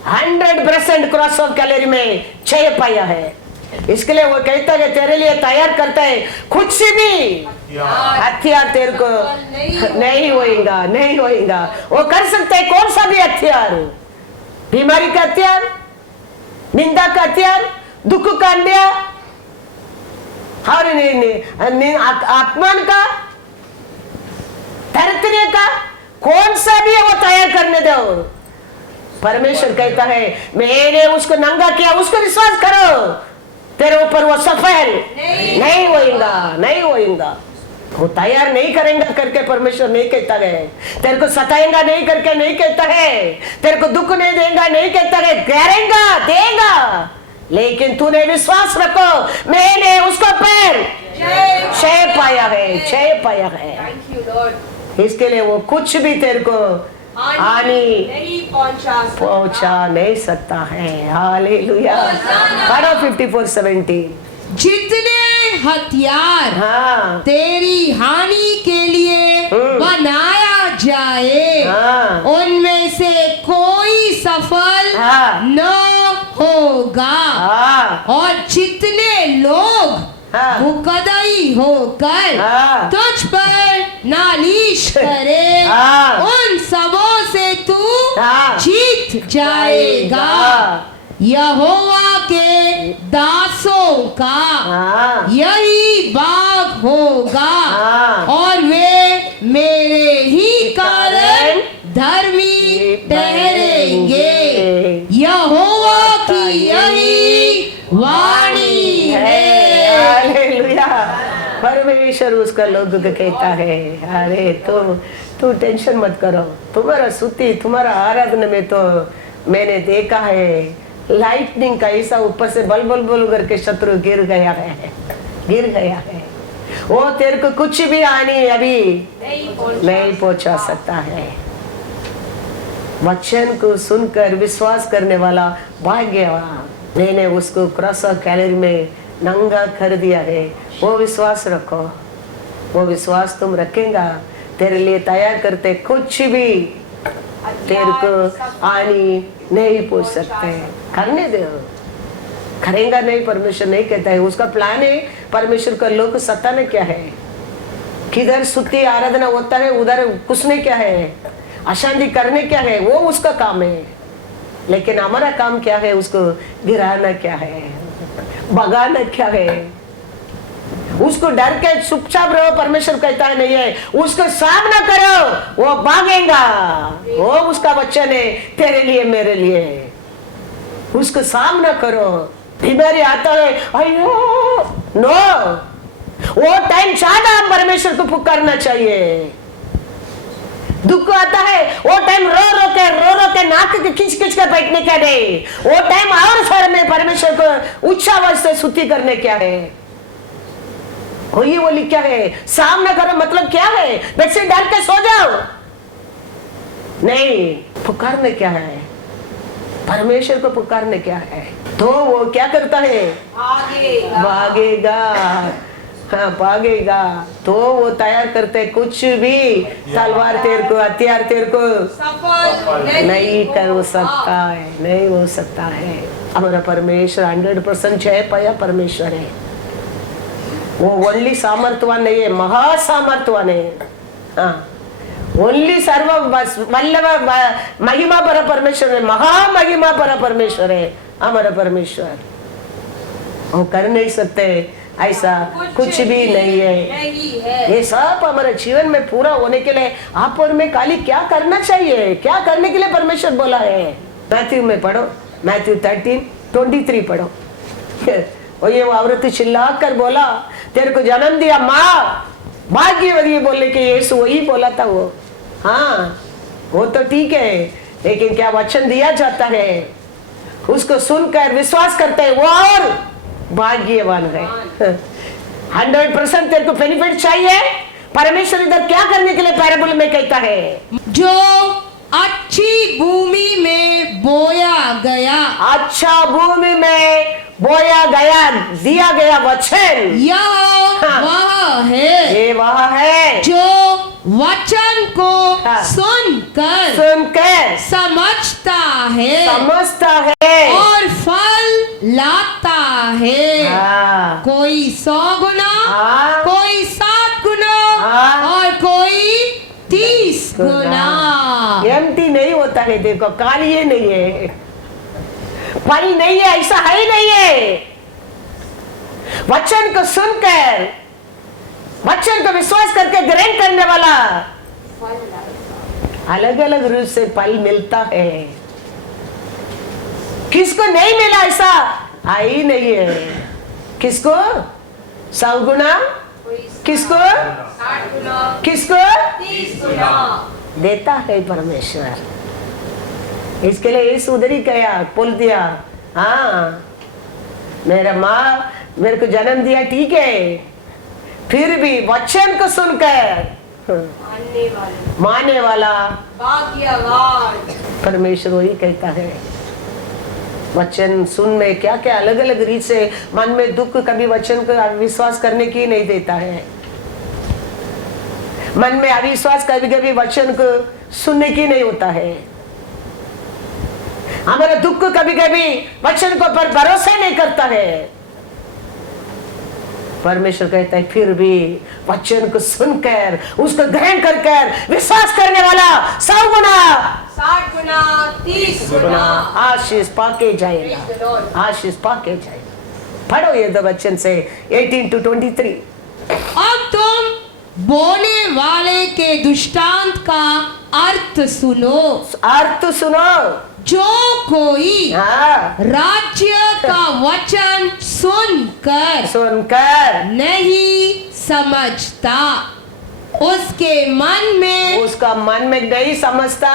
100% क्रॉस ऑफ कैलरी में जय पाया है। इसके लिए वो कहता है तेरे लिए तैयार करता है, कुछ से भी हथियार तेरे को नहीं होएगा। वो कर सकता है कौन सा भी हथियार, बीमारी का हथियार, निंदा का हथियार, दुख का हथियार, और अपमान का, धरतने का, कौन सा भी है वो तैयार करने दो। परमेश्वर कहता है मैंने उसको नंगा किया, उसको विश्वास करो, तेरे ऊपर वो सफल नहीं होएगा। वो तैयार नहीं करेंगे करके परमेश्वर नहीं कहता है, तेरे को सताएंगा नहीं करके नहीं कहता है, तेरे को दुख नहीं देगा नहीं कहता है, करेंगा देगा, लेकिन तूने विश्वास रखो मैंने उसको पर जय पाया है। इसके लिए वो कुछ भी तेरे को हानि नहीं पहुंचा नहीं सकता है। हालेलुया। 54:17। जितने हथियार तेरी हानि के लिए बनाया जाए उनमें से कोई सफल न होगा, और जितने लोग मुकदई होकर तुझ पर नालिश करे उन सबों से तू जीत जाएगा। यहोवा के दासों का यही बाग होगा और वे मेरे ही कारण धर्मी ठहरेंगे। यहोवा की यही वाणी है। हालेलुया। परमेश्वर उसका लोगों को कहता है अरे तू टेंशन मत करो, तुम्हारा स्तुति तुम्हारा आराधना में तो मैंने देखा है लाइटनिंग का ऐसा ऊपर से बल बल बल करके शत्रु गिर गया है, गिर गया है। वो तेरे को कुछ भी हानि अभी नहीं पहुंचा सकता है। वचन को सुनकर विश्वास करने वाला भाग्यवान। मैंने उसको क्रॉस कैलरी में नंगा कर दिया है, वो विश्वास रखो। वो विश्वास तुम रखेगा, तेरे लिए तैयार करते कुछ भी तेरे को हानि नहीं पहुंच सकते। करने दो, करेगा नहीं, परमेश्वर नहीं कहता है। उसका प्लान है परमेश्वर का लोग सताना क्या है, किधर स्तुति आराधना होता है उधर कुछने क्या है, अशांति करने क्या है, वो उसका काम है। लेकिन हमारा काम क्या है, उसको गिराना क्या है, भगाना क्या है। उसको डर के चुपचाप रहो, परमेश्वर कहता है नहीं है, उसको सामना करो, वो भागेगा। वो उसका वचन है तेरे लिए मेरे लिए। उसको सामना करो। बीमारी आता है, अयो नो, वो टाइम ज्यादा परमेश्वर को पुकारना चाहिए। दुख आता है, वो टाइम रो के नाक के खिंच के बैठने का नहीं। वो टाइम और स्वर में परमेश्वर को उच्च आवाज से स्तुति करने क्या है, वो लिखा है। सामना करो मतलब क्या है, बेड से डर के सो जाओ नहीं, पुकारने क्या है, परमेश्वर को पुकारने क्या है। तो वो क्या करता है, भागेगा। हाँ भागेगा। तो वो तैयार करते कुछ भी, तलवार तेरे को, हथियार तेरे को नहीं कर सकता है, नहीं हो सकता है। हमारा परमेश्वर 100% जय पाया परमेश्वर है। वो ओनली सामर्थ्यवान नहीं है, महासामर्थ्यवान है। हाँ, ओनली सर्व वल्लभ महिमा पर परमेश्वर है, महामहिमा पर परमेश्वर है हमारा परमेश्वर। वो कर नहीं सकते ऐसा कुछ भी नहीं है। ये सब हमारे जीवन में पूरा होने के लिए आप और मैं खाली क्या करना चाहिए, क्या करने के लिए परमेश्वर बोला है। मैथ्यू में पढ़ो, मैथ्यू 13:23 पढ़ो। और ये औरत चिल्ला कर बोला, तेरे को जन्म दिया माँ भाग्यवती, बोलने के यीशु वही बोला था वो। हाँ वो तो ठीक है, लेकिन क्या वचन दिया जाता है, उसको सुनकर विश्वास करते हैं वो और भाग्यवान है। 100% तेरे को बेनिफिट चाहिए। परमेश्वर इधर क्या करने के लिए पैराबोल में कहता है, जो अच्छी भूमि में बोया गया, अच्छा भूमि में बोया गया, दिया गया वचन, यह वह है, ये वह है जो वचन को सुनकर समझता है और फल लाता है। कोई 100 गुना, कोई 7 गुना और कोई 30 गुना। एम्प्टी नहीं होता है, देखो काली ये नहीं है, फल नहीं है, ऐसा है ही नहीं है। वचन को सुनकर, वचन को विश्वास करके ग्रहण करने वाला अलग अलग रूप से फल मिलता है। किसको नहीं मिला ऐसा आई नहीं है। किसको 100 गुना, किसको 60 गुना, किसको 30 गुना देता है परमेश्वर। इसके लिए यीशु उधर ही गया, बोल दिया, हाँ मेरा माँ मेरे को जन्म दिया ठीक है, फिर भी वचन को सुनकर मानने वाला भाग्यवान। परमेश्वर वही कहता है। वचन सुन में क्या क्या अलग अलग रीत से मन में दुख, कभी वचन को विश्वास करने की नहीं देता है। मन में अविश्वास कभी कभी वचन को सुनने की नहीं होता है। हमारा दुख कभी कभी वचन को पर भरोसा नहीं करता है। परमेश्वर कहता है फिर भी वचन को सुनकर उसको ग्रहण कर विश्वास करने वाला 100 गुना, 60 गुना, 30 गुना आशीष पाके जाएगा, आशीष पाके जाएगा। पढ़ो ये दो वचन से 18 to 23। अब तुम बोले वाले के दृष्टांत का अर्थ सुनो, अर्थ सुनो। जो कोई राज्य का वचन सुनकर नहीं समझता, उसके मन में, उसका मन में नहीं समझता,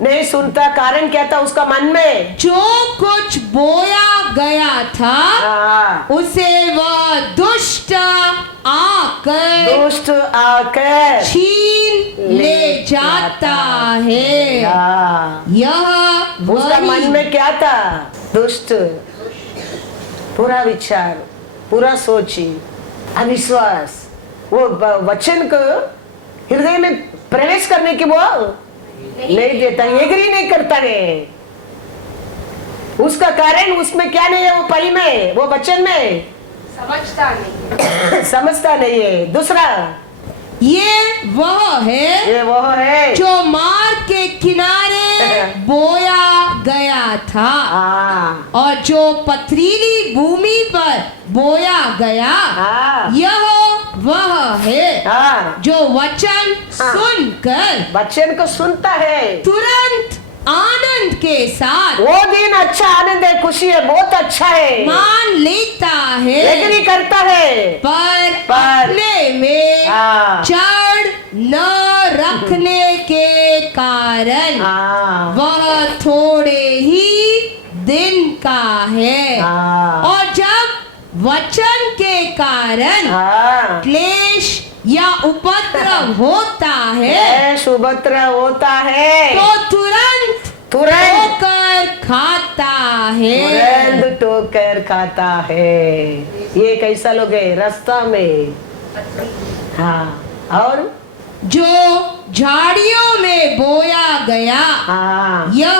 नहीं सुनता। कारण क्या था उसका मन में? जो कुछ बोया गया था हाँ, उसे वह दुष्ट आकर छीन ले जाता है। हाँ, यह उसका मन वही में क्या था? दुष्ट, पूरा विचार, पूरा सोची, अविश्वास, वो वचन को हृदय में प्रवेश करने की वो नहीं देता, एग्री नहीं करता है। उसका कारण उसमें क्या नहीं है? वो पल में, वो वचन में समझता नहीं समझता नहीं है। दूसरा, ये वह है जो मार्ग के किनारे बोया गया था हाँ, और जो पथरीली भूमि पर बोया गया, हाँ, यह वह है हाँ, जो वचन हाँ। सुनकर वचन को सुनता है, तुरंत आनंद के साथ वो दिन अच्छा आनंद है, खुशी है, बहुत अच्छा है, मान लेता है, एग्री करता है, पर पर अपने में हाँ, जड़ न रखने के कारण हाँ, वह थोड़े ही दिन का है। हाँ, और जब वचन के कारण हाँ, क्लेश या उपद्रव होता है ऐश उपद्रव होता है, तो तुरंत तुरंत ठोकर खाता है। तुरंत ठोकर खाता है। ये कैसा लोग है? रास्ता में, हाँ, और जो झाड़ियों में बोया गया, हाँ, यह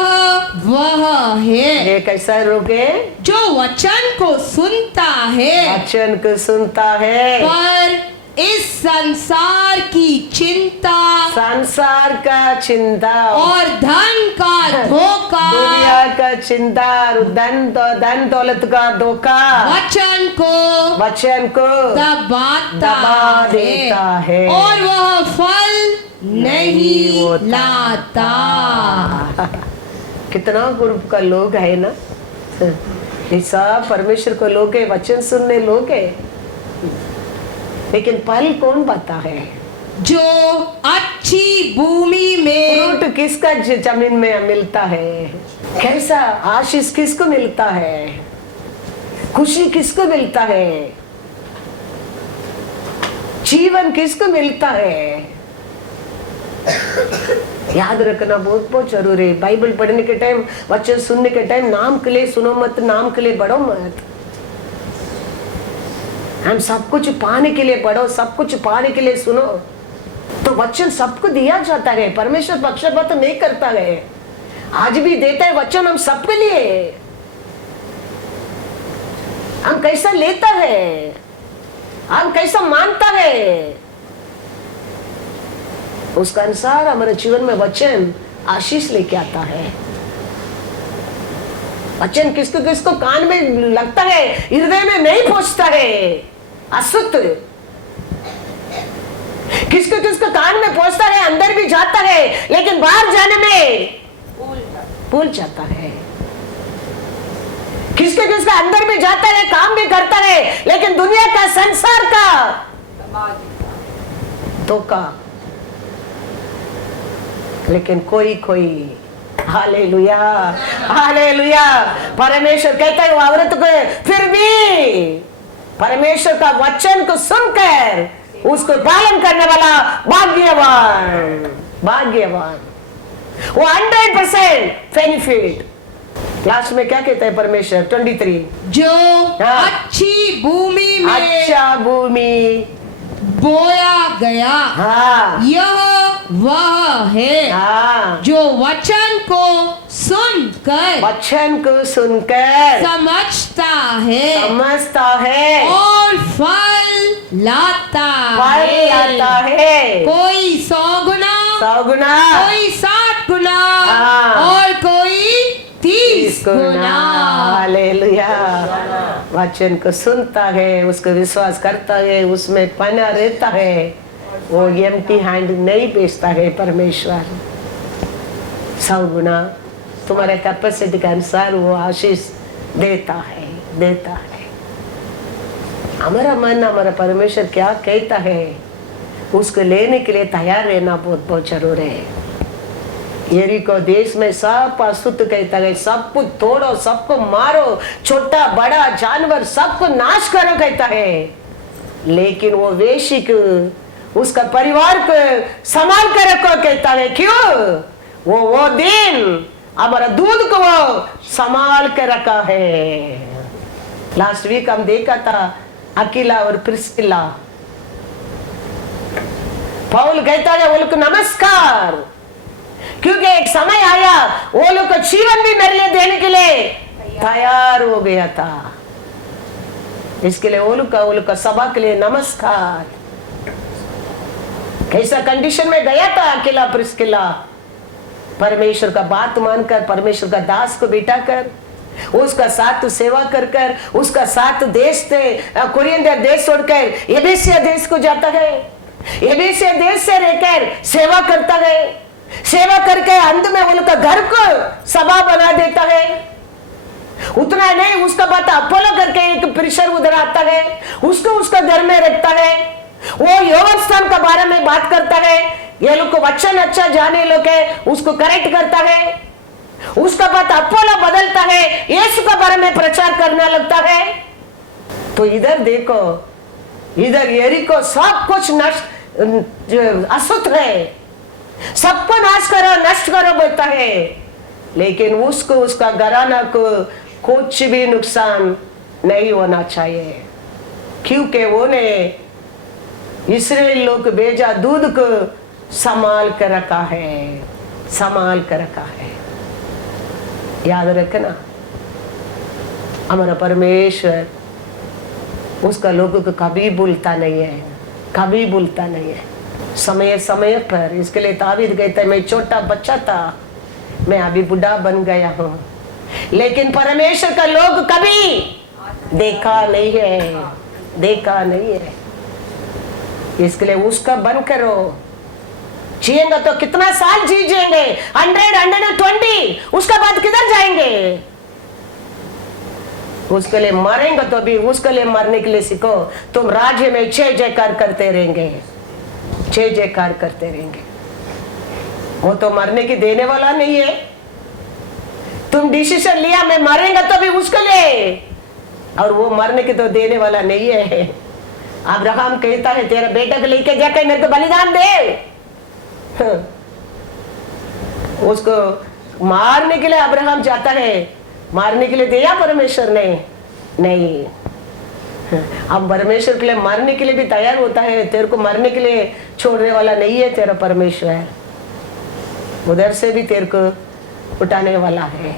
वह है ये कैसा लोग है? जो वचन को सुनता है वचन को सुनता है, पर इस संसार की चिंता संसार का चिंता और धन का धोखा दुनिया का चिंता, धन दौलत का धोखा वचन को दबाता दबा देता है और वह फल नहीं लाता। कितना ग्रुप का लोग है ना, ये सब परमेश्वर को लोग है, वचन सुनने लोग है, लेकिन फल कौन पाता है? जो अच्छी भूमि में, फ्रूट किसका जमीन में मिलता है? कैसा आशीष किसको मिलता है? खुशी किसको मिलता है? जीवन किसको मिलता है? याद रखना बहुत बहुत जरूरी है। बाइबल पढ़ने के टाइम, वचन सुनने के टाइम, नाम के लिए सुनो मत, नाम के लिए बढ़ो मत। हम सब कुछ पाने के लिए बढ़ो, सब कुछ पाने के लिए सुनो। तो वचन सबको दिया जाता है, परमेश्वर पक्षपात नहीं करता है, आज भी देता है वचन हम सबके लिए। हम कैसा लेता है, हम कैसा मानता है, उसका अनुसार हमारे जीवन में वचन आशीष लेके आता है। वचन किसको किसको कान में लगता है, हृदय में नहीं पहुंचता है, अशुद्ध। किसको किसको कान में पहुंचता है, अंदर भी जाता है, लेकिन बाहर जाने में भूल जाता है। किसके किसका अंदर भी जाता है, काम भी करता है, लेकिन दुनिया का, संसार का धोखा। लेकिन कोई कोई, हालेलुया हालेलुया, परमेश्वर कहता है वो औरत को फिर भी परमेश्वर का वचन को सुनकर उसको पालन करने वाला भाग्यवान, भाग्यवान। वो 100% बेनिफिट। लास्ट में क्या कहता है परमेश्वर? 23, जो अच्छी भूमि में, अच्छा भूमि बोया गया, हाँ, यह वह है हाँ, जो वचन को सुनकर, वचन को सुनकर समझता है समझता है और फल लाता फल है। लाता है। कोई 100 गुना, 100 गुना, कोई 60 गुना, हाँ, और कोई 30 गुना। हालेलुया। वचन को सुनता है, उसको विश्वास करता है, उसमें बना रहता है, वो एम्प्टी हैंड नहीं बेचता है। परमेश्वर 100 गुना तुम्हारे कैपेसिटी के अनुसार वो आशीष देता है, देता है। हमारा मन, हमारा परमेश्वर क्या कहता है, उसको लेने के लिए तैयार रहना बहुत बहुत जरूरी है। यरीको देश में सब अशुद्ध कहता है, सबको तोड़ो, सबको मारो, छोटा बड़ा जानवर सबको नाश करो कहता है। लेकिन वो वेश्या को, उसका परिवार को संभाल कर रखो कहता है। क्यों? वो दिन हमारा दूध को वो संभाल कर रखा है। लास्ट वीक हम देखा था अकीला और प्रिस्किला। पौल कहता है वो लोग को नमस्कार, क्योंकि एक समय आया वो लोग को जीवन भी मेरे लिए देने के लिए तैयार हो गया था। इसके लिए वो लोग का सभा के लिए नमस्कार। कैसा कंडीशन में गया था अकेला प्रिस्किला, परमेश्वर का बात मानकर, परमेश्वर का दास को बिठा कर, उसका साथ सेवा कर कर, उसका साथ देश से कोरियन देश छोड़कर एबेसिया देश को जाता है। एबेसिया देश से रहकर सेवा करता है। सेवा करके अंत में वो लोग का घर को सभा बना देता है। उतना नहीं, उसका बात अपोलो करके एक प्रीशर उधर आता है, उसको उसका घर में रखता है। वो यौवन स्थान का बारे में बात करता है। ये लोग को वचन अच्छा जाने लोग है, उसको करेक्ट करता है। उसका बात अपोलो बदलता है, यीशु का बारे में प्रचार करने लगता है। तो इधर देखो, इधर यरीको सब कुछ नष्ट अशुद्ध है, सबको नाश करो, नष्ट करो बोलता है। लेकिन उसको, उसका घराना को कुछ भी नुकसान नहीं होना चाहिए, क्योंकि वो ने इस्राएल लोग को भेजा, दूध को संभाल कर रखा है, संभाल कर रखा है। याद रखना, हमारा परमेश्वर उसका लोगों को कभी भूलता नहीं है, कभी भूलता नहीं है। समय समय पर, इसके लिए दावीद कहता है मैं छोटा बच्चा था, मैं अभी बुढ़ा बन गया हूँ, लेकिन परमेश्वर का लोग कभी देखा नहीं है, देखा नहीं है। इसके लिए उसका बन करो। जिएंगे तो कितना साल जी जाएंगे, 100, 120, उसका बाद किधर जाएंगे? उसके लिए मरेंगे तो भी उसके लिए मरने के लिए सीखो। तुम राज्य में जय जयकार करते रहेंगे, जय जयकार करते रहेंगे। वो तो मरने की देने वाला नहीं है। तुम डिसीजन लिया मैं मरेंगे तो भी उसके लिए, और वो मरने की तो देने वाला नहीं है। अब्राहम कहता है तेरा बेटा को लेके जाकर मेरे को बलिदान दे। उसको मारने के लिए अब्राहम जाता है, मारने के लिए दिया परमेश्वर ने? नहीं। अब परमेश्वर के लिए मरने के लिए भी तैयार होता है। तेरे को मरने के लिए छोड़ने वाला नहीं है तेरा परमेश्वर, उधर से भी तेरे को उठाने वाला है।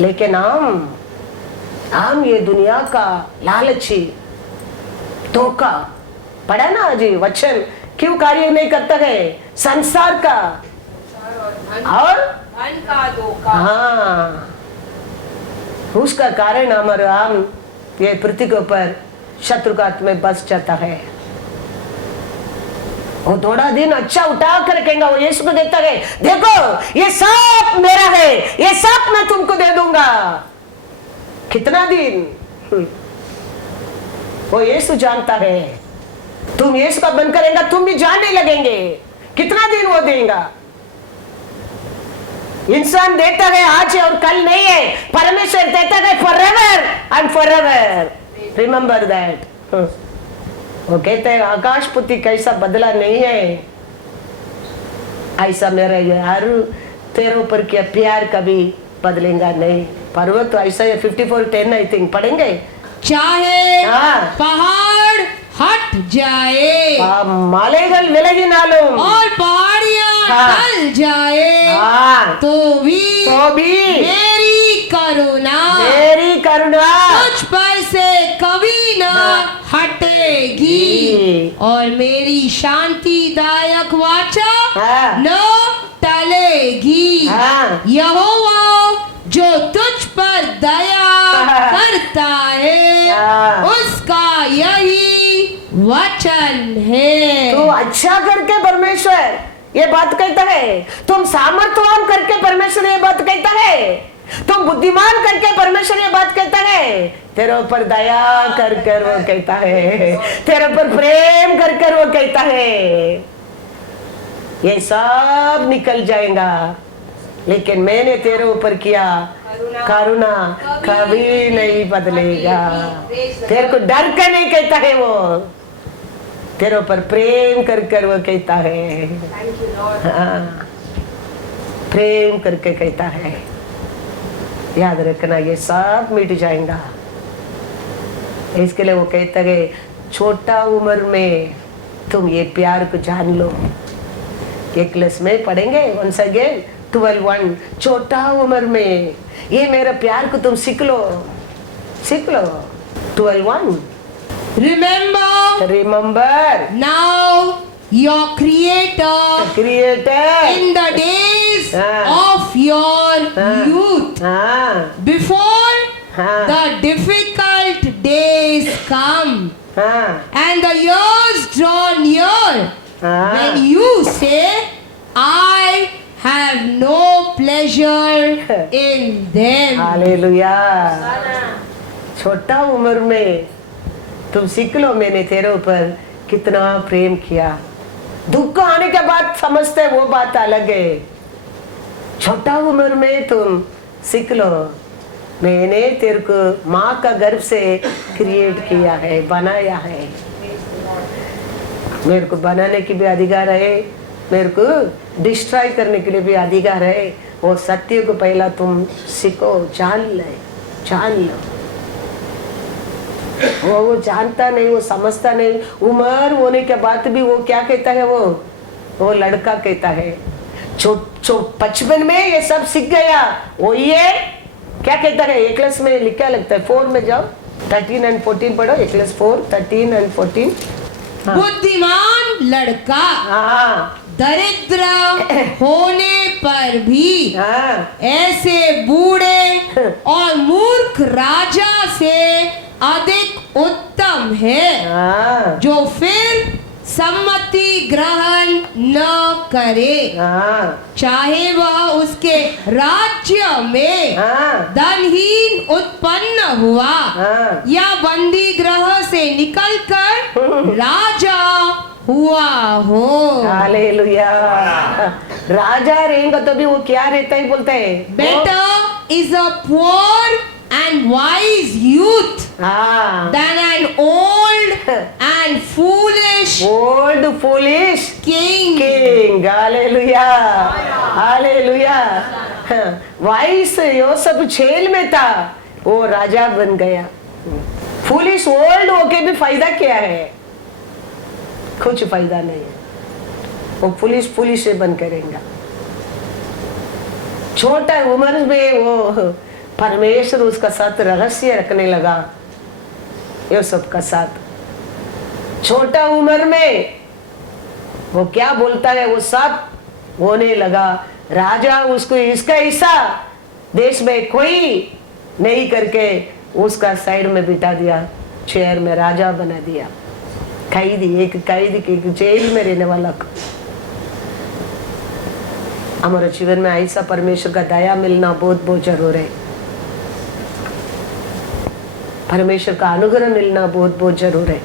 लेकिन हम ये दुनिया का लालची धोखा पड़ा ना जी, वचन क्यों कार्य नहीं करता है? संसार का और धन का धोखा, हाँ, उसका कारण हमारा हम ये पृथ्वी के ऊपर शत्रु का हाथ में बस जाता है। वो थोड़ा दिन अच्छा उठा कर रखेगा, वो यीशु को देता है, देखो ये सब मेरा है, ये सब मैं तुमको दे दूंगा। कितना दिन? वो यीशु जानता है। तुम यीशु का बन करेगा, तुम भी जानने लगेंगे। कितना दिन वो देगा? इंसान देता है आज और कल नहीं है, परमेश्वर देता है forever and forever. Remember that. वो कहते हैं आकाशपति कैसा बदला नहीं है, ऐसा मेरा यार तेरे ऊपर क्या प्यार कभी बदलेगा नहीं। पर्वत तो ऐसा है 54:10 आई थिंक पढ़ेंगे। चाहे पहाड़ हट जाए, मालेगल विलगिनालुम, और पहाड़ियां टल जाए, तो भी मेरी करुणा तुझ पर से कभी न हटेगी, और मेरी शांतिदायक वाचा न टलेगी। यहोवा जो तुझ पर दया करता है, उसका यही वचन है। तो अच्छा करके परमेश्वर ये बात कहता है, तुम सामर्थ्यवान करके परमेश्वर ये बात कहता है, तुम तुम बुद्धिमान करके परमेश्वर ये बात कहता है, तेरे ऊपर दया कर कर वो कहता है, तेरे ऊपर प्रेम कर कर वो कहता है, ये सब निकल जाएगा, लेकिन मैंने तेरे ऊपर किया करुणा कभी नहीं बदलेगा। तेरे को डर कर नहीं कहता है, वो तेरे ऊपर प्रेम कर कर वो कहता है। हाँ, प्रेम करके कहता है। याद रखना, ये सब मिट जाएगा। इसके लिए वो कहता है छोटा उम्र में तुम ये प्यार को जान लो। एक क्लास में पढ़ेंगे once again 12:1, छोटा उम्र में ये मेरा प्यार को तुम सीख लो, सीख लो। 12:1, remember now your creator in the days of your youth, before the difficult days come and the years draw near, when you say I have no pleasure in them. Hallelujah. छोटा उम्र में तुम सीख लो मैंने तेरे ऊपर कितना प्रेम किया। दुख आने के बाद समझते वो बात अलग है। छोटा उम्र में तुम सीख लो मैंने तेरे को माँ का गर्भ से क्रिएट किया है, बनाया है। मेरे को बनाने की भी अधिकार है, मेरे को डिस्ट्रॉय करने के लिए भी अधिकार है। वो सत्य को पहला तुम सीखो, जान लो। वो जानता नहीं, वो समझता नहीं। उम्र होने के बाद भी वो क्या कहता है, वो लड़का कहता है। बचपन में ये सब सीख गया, वो ये क्या कहता है। एक क्लास में लिखा लगता है, 4 में जाओ, 13 and 14 पढ़ो। एक क्लास 4, 13 and 14। बुद्धिमान लड़का दरिद्र होने पर भी ऐसे बूढ़े और मूर्ख राजा से अधिक उत्तम है, जो फिर सम्मति ग्रहण न करे, चाहे वह उसके राज्य में धनहीन उत्पन्न हुआ या बंदी गृह से निकलकर राजा हुआ हो। हालेलुया। राजा रहेगा तो भी वो क्या रहता है, बोलता है better is a poor and wise youth than an old and foolish king. Hallelujah. वाइस यो सब जेल में था, वो राजा बन गया। फूलिश ओल्ड होके भी फायदा क्या है, कुछ फायदा नहीं है। वो पुलिस से बन करेगा। छोटा उम्र में वो परमेश्वर उसका साथ रहस्य रखने लगा, ये सबका साथ। छोटा उम्र में वो क्या बोलता है वो सब होने लगा। राजा उसको इसका हिस्सा देश में कोई नहीं करके उसका साइड में बिठा दिया, चेयर में राजा बना दिया। एक कैदी के जेल में रहने वाला को। हमारे जीवन में ऐसा परमेश्वर का दया मिलना बहुत बहुत जरूर है। परमेश्वर का अनुग्रह मिलना बहुत बहुत जरूर है।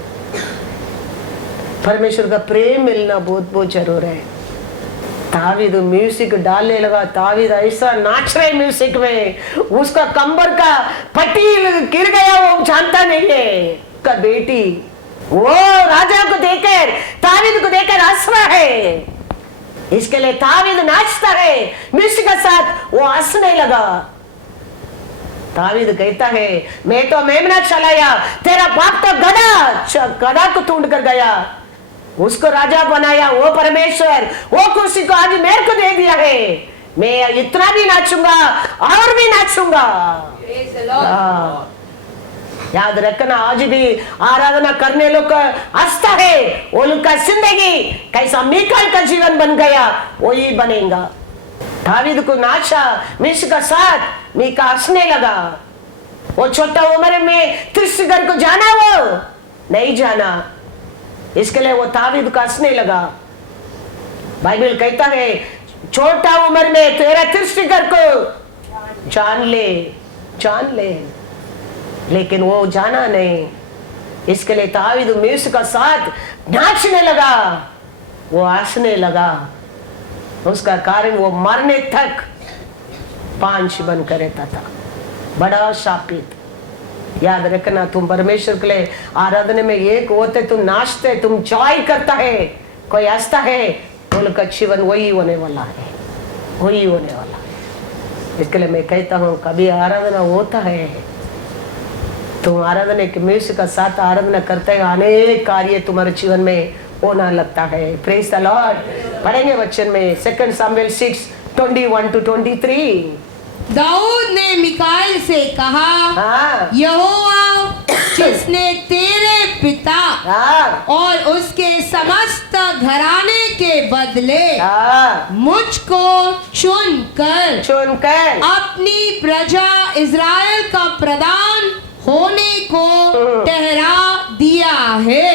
परमेश्वर का प्रेम मिलना बहुत बहुत जरूर है। तावीद म्यूजिक डालने लगा। तावीद ऐसा नाच रहे म्यूजिक में, उसका कंबर का पट्टी गिर गया, वो जानता नहीं है। का बेटी वो राजा को देखकर, तावीद को देखकर हंस रहा है। इसके लिए तावीद नाचता है म्यूजिक के साथ, वो हंसने लगा। तावीद कहता है मैं तो मेमना चलाया, तेरा बाप तो गधा को ढूंढ कर गया, उसको राजा बनाया। वो परमेश्वर वो कुर्सी को आज मेरे को दे दिया है, मैं इतना भी नाचूंगा और भी नाचूंगा। याद रखना, आज भी आराधना करने लोग हंसता है, वो लोग का जिंदगी कैसा मीकाल का जीवन बन गया, वही बनेगा। दावीद को नाचा मिस्र का साथ, मीका हंसने लगा। वो छोटा उम्र में त्रिशगर को जाना, वो नहीं जाना, इसके लिए वो दावीद को हंसने लगा। बाइबल कहता है छोटा उम्र में तेरा त्रिशगर को जान ले, लेकिन वो जाना नहीं। इसके लिए दाऊद मूसा का साथ नाचने लगा, वो हंसने लगा। उसका कारण वो मरने तक 5 बनकर रहता था। बड़ा शापित। याद रखना, तुम परमेश्वर के लिए आराधना में एक होते, तुम नाचते, तुम जॉय करता है, कोई हंसता है, उनका जीवन वही होने वाला है, वही होने वाला है। इसके लिए मैं कहता हूँ, कभी आराधना होता है, तुम आराधना के म्यूजिक का साथ आराधना करते हैं, अनेक कार्य तुम्हारे जीवन में होना लगता है। Praise the Lord. पढ़ेंगे वचन में 2 सामुएल 6:21-23। दाऊद ने मिकाएल से कहा, यहोवा जिसने तेरे पिता और उसके समस्त घराने के बदले मुझको चुनकर अपनी प्रजा इज़राइल का प्रधान होने को ठहरा दिया है,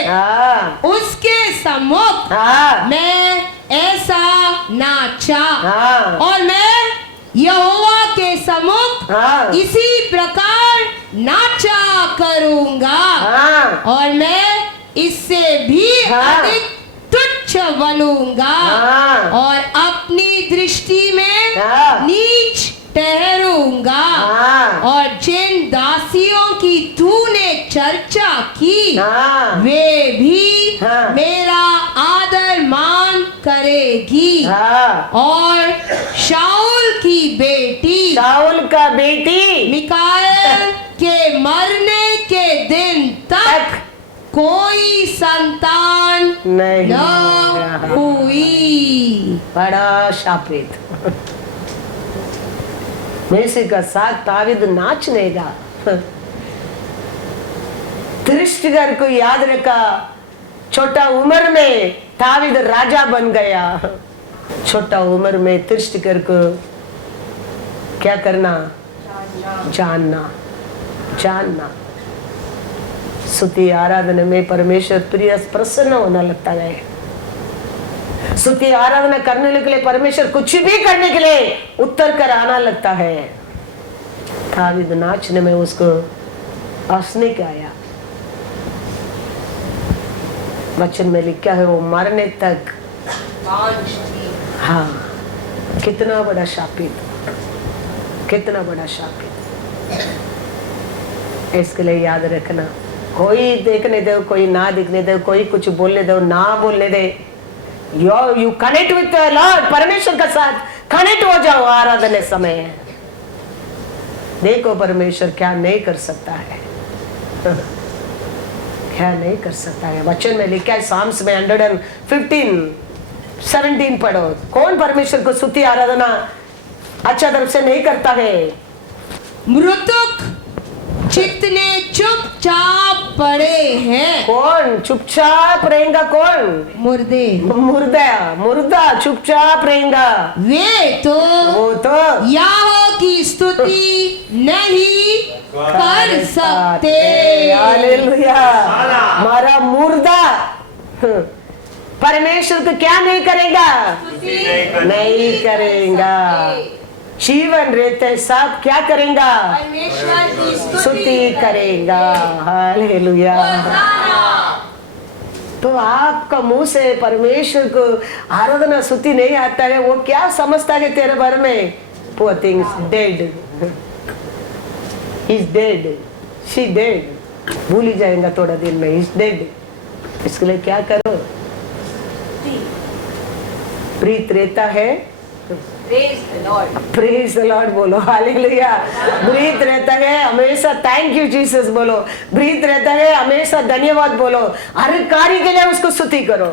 उसके सम्मुख मैं ऐसा नाचा और मैं यहोवा के सम्मुख इसी प्रकार नाचा करूंगा, और मैं इससे भी अधिक तुच्छ बनूंगा और अपनी दृष्टि में नीच ठहरूंगा, और जिन दासियों की तूने चर्चा की वे भी मेरा आदर मान करेगी, और शाऊल का बेटी मिकाएल के मरने के दिन तक कोई संतान न हुई। बड़ा शापित। मूसा का साथ दाऊद नाचने का। दृष्टिगर को याद रखा, छोटा उम्र में दाऊद राजा बन गया। छोटा उम्र में दृष्टिगर को क्या करना? जानना। स्तुति आराधना में परमेश्वर प्रिय प्रसन्न होना लगता है। स्तुति आराधना करने के लिए परमेश्वर कुछ भी करने के लिए उत्तर कर आना लगता है। दाऊद नाचने में उसको हंसने के आया। वचन में लिखा है वो मरने तक। हाँ, कितना बड़ा शापित, कितना बड़ा शापित। इसके लिए याद रखना, कोई देखने दे, कोई ना दिखने दे, कोई कुछ बोलने दे, ना बोलने दे, यू कनेक्ट विथ लॉर्ड, परमेश्वर के साथ कनेक्ट हो जाओ आराधना समय। देखो परमेश्वर क्या नहीं कर सकता है, क्या नहीं कर सकता है। वचन में लिखा है साम्स में 115:17 पढ़ो। कौन परमेश्वर को स्तुति आराधना अच्छा तरफ से नहीं करता है? मृतक जितने चुपचाप पड़े हैं। कौन चुपचाप रहेगा? कौन? मुर्दा चुपचाप रहेगा। वो तो यहोवा की स्तुति नहीं कर सकते। हालेलुया। हमारा मुर्दा परमेश्वर को क्या नहीं करेगा? नहीं करेगा। जीवन रहते सब क्या करेगा? स्तुति करेगा। हालेलुया। तो आपका मुंह से परमेश्वर को आराधना स्तुति नहीं आता है, वो क्या समझता है तेरे बारे में? Poor thing is dead. He's dead. She dead. भूल ही जाएगा थोड़ा दिन में। He's dead. इसके लिए क्या करो? प्रीत रहता है। Praise the Lord बोलो। हालेलुया। प्रीत रहता है हमेशा थैंक यू जीसस बोलो। प्रीत रहता है हमेशा धन्यवाद बोलो। हर कार्य के लिए उसको स्तुति करो।